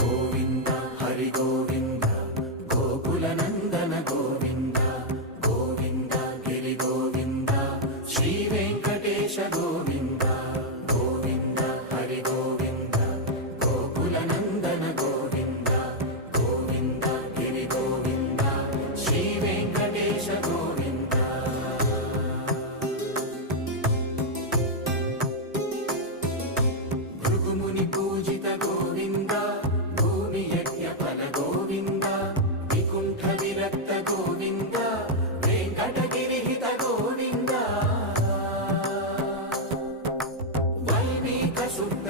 గోవింద హరి గోవింద గోకుల నందన గోవింద గోవింద గిరి గోవింద శ్రీ వెంకటేశ గోవింద గోవింద హరి గోవింద గోకుల నందన గోవింద గోవింద గిరి గోవింద శ్రీ వెంకటేశ గోవింద భృగుముని పూజిత గోవింద భూమి యజ్ఞ ఫల గోవింద వికుంఠ విరక్త గోవింద వెంకటగిరిహిత గోవింద వైదిక శుద్ధ